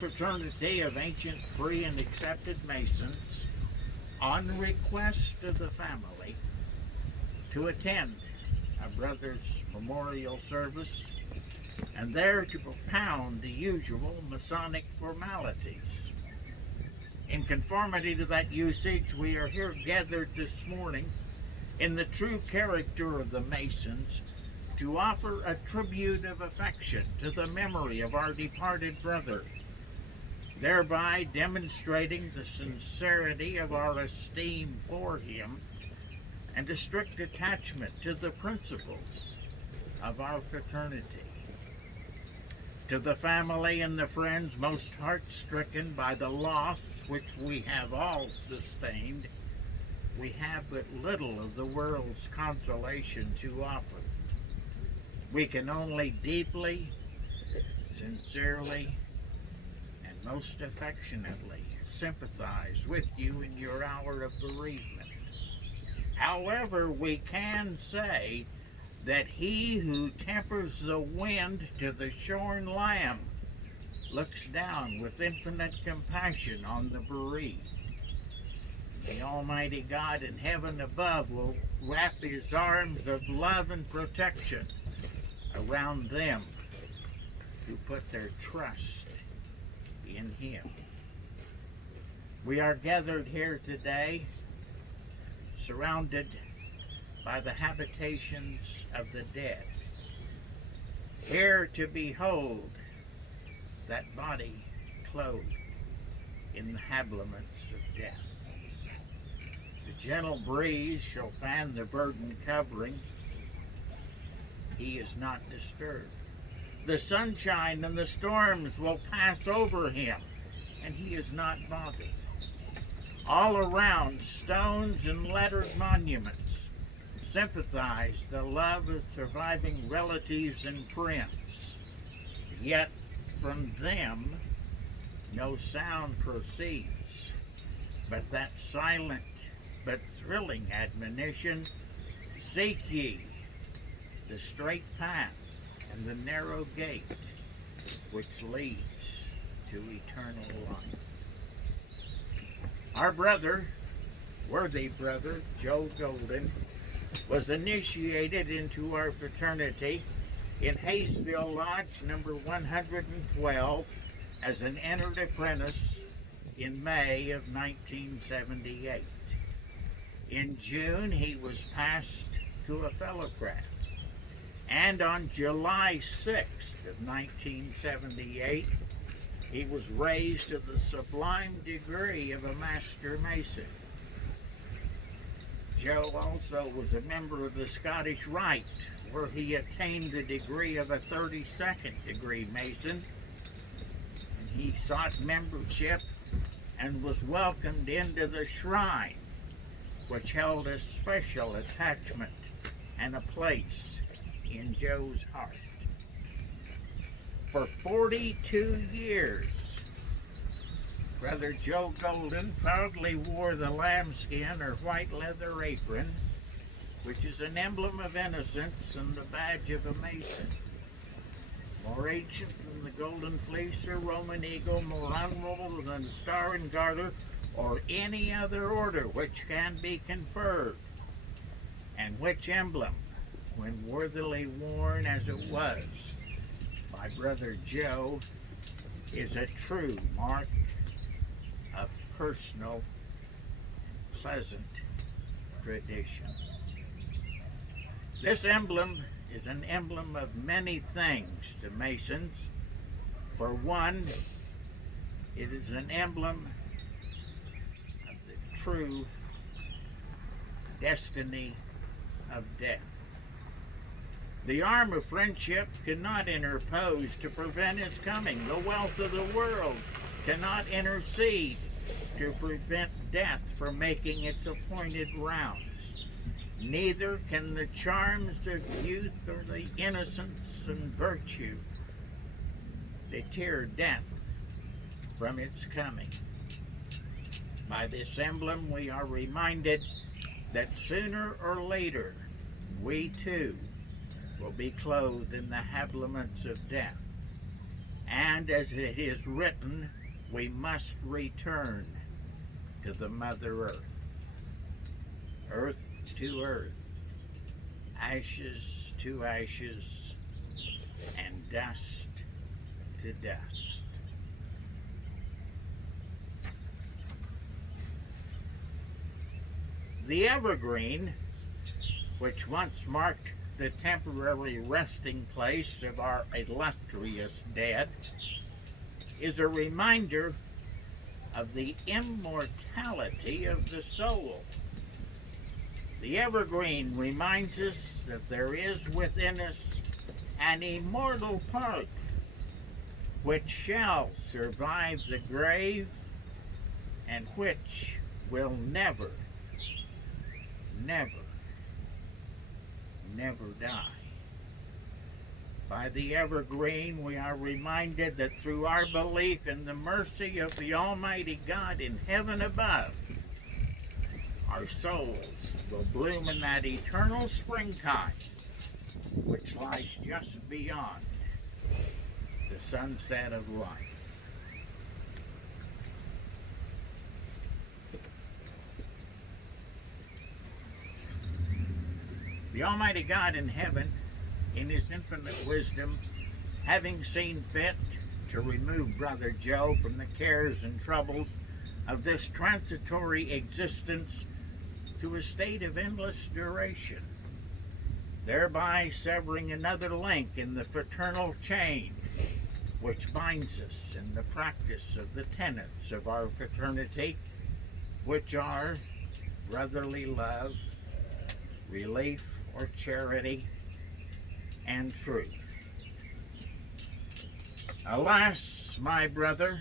Fraternity of ancient, free, and accepted Masons, on request of the family, to attend a brother's memorial service and there to propound the usual Masonic formalities. In conformity to that usage, we are here gathered this morning in the true character of the Masons to offer a tribute of affection to the memory of our departed brother, thereby demonstrating the sincerity of our esteem for him and a strict attachment to the principles of our fraternity. To the family and the friends most heart-stricken by the loss which we have all sustained, we have but little of the world's consolation to offer. We can only deeply, sincerely, and most affectionately sympathize with you in your hour of bereavement. However, we can say that he who tempers the wind to the shorn lamb looks down with infinite compassion on the bereaved. The Almighty God in heaven above will wrap his arms of love and protection around them who put their trust in him. We are gathered here today surrounded by the habitations of the dead, here to behold that body clothed in the habiliments of death. The gentle breeze shall fan the verdant covering. He is not disturbed. The sunshine and the storms will pass over him, and he is not bothered. All around, stones and lettered monuments sympathize the love of surviving relatives and friends. Yet from them no sound proceeds, but that silent but thrilling admonition, seek ye the straight path and the narrow gate which leads to eternal life. Our brother, worthy brother, Joe Golden, was initiated into our fraternity in Hayesville Lodge number 112 as an entered apprentice in May of 1978. In June, he was passed to a fellowcraft, and on July 6th of 1978, he was raised to the sublime degree of a Master Mason. Joe also was a member of the Scottish Rite, where he attained the degree of a 32nd degree Mason. And he sought membership and was welcomed into the Shrine, which held a special attachment and a place in Joe's heart. For 42 years, Brother Joe Golden proudly wore the lambskin or white leather apron, which is an emblem of innocence and the badge of a Mason. More ancient than the Golden Fleece or Roman Eagle, more honorable than the Star and Garter, or any other order which can be conferred, and which emblem, when worthily worn as it was by Brother Joe, is a true mark of personal and pleasant tradition. This emblem is an emblem of many things to Masons. For one, it is an emblem of the true destiny of death. The arm of friendship cannot interpose to prevent its coming. The wealth of the world cannot intercede to prevent death from making its appointed rounds. Neither can the charms of youth or the innocence and virtue deter death from its coming. By this emblem, we are reminded that sooner or later, we too will be clothed in the habiliments of death, And as it is written, we must return to the Mother Earth. Earth to earth, ashes to ashes, and dust to dust. The evergreen, which once marked the temporary resting place of our illustrious dead, is a reminder of the immortality of the soul. The evergreen reminds us that there is within us an immortal part which shall survive the grave and which will never, never, never die. By the evergreen, we are reminded that through our belief in the mercy of the Almighty God in heaven above, our souls will bloom in that eternal springtime which lies just beyond the sunset of life. The Almighty God in heaven, in his infinite wisdom, having seen fit to remove Brother Joe from the cares and troubles of this transitory existence to a state of endless duration, thereby severing another link in the fraternal chain which binds us in the practice of the tenets of our fraternity, which are brotherly love, relief or charity, and truth. Alas, my brother,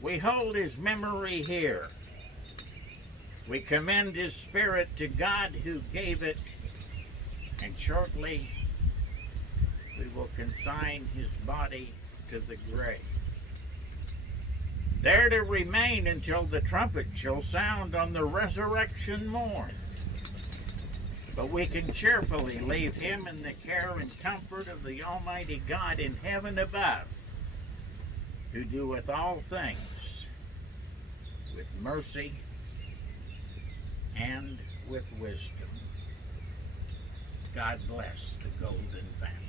we hold his memory here. We commend his spirit to God who gave it, and shortly we will consign his body to the grave, there to remain until the trumpet shall sound on the resurrection morn. But we can cheerfully leave him in the care and comfort of the Almighty God in heaven above, who doeth all things with mercy and with wisdom. God bless the Golden Family.